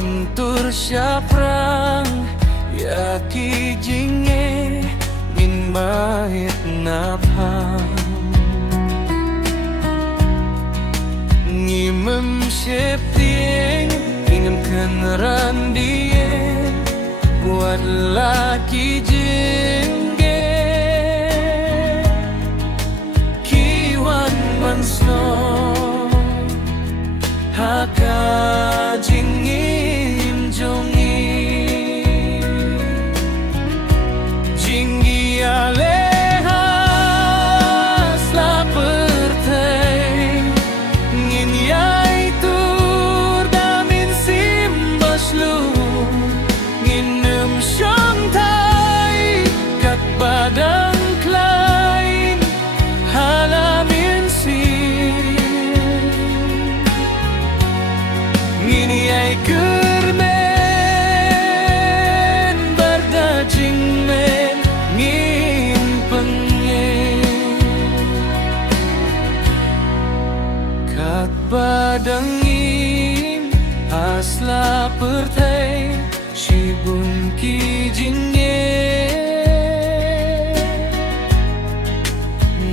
Bantur syaprang ya kijinge min mahit napham ngimem syeptieng ingem keneran dien buat laki jengge kiwan mansno haka jingim jongi jinggi aleha slaperteng ngin yai tur damin simbaslu nginem syangtai kat badang klein halamin ngini ai kermen bardajing men ngin pengen kat badangin asla pertai shibun kijinge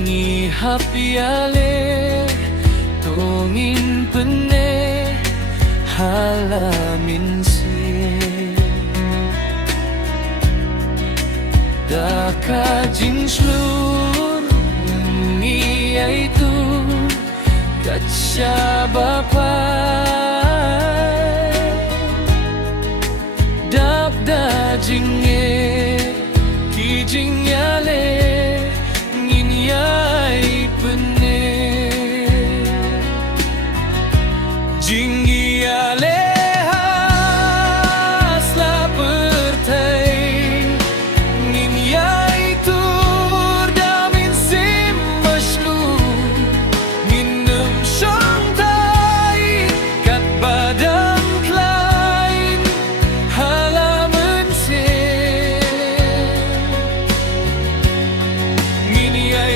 ngi hapiale tongin pene halamin daka jing slur ngi itu kaca bapai dap da jinge kijing yale ngin yai pene jinggi aleha slaperteng ngin yai tur damin simbaslu nginem syangtai kat badang klein halaman ngin yai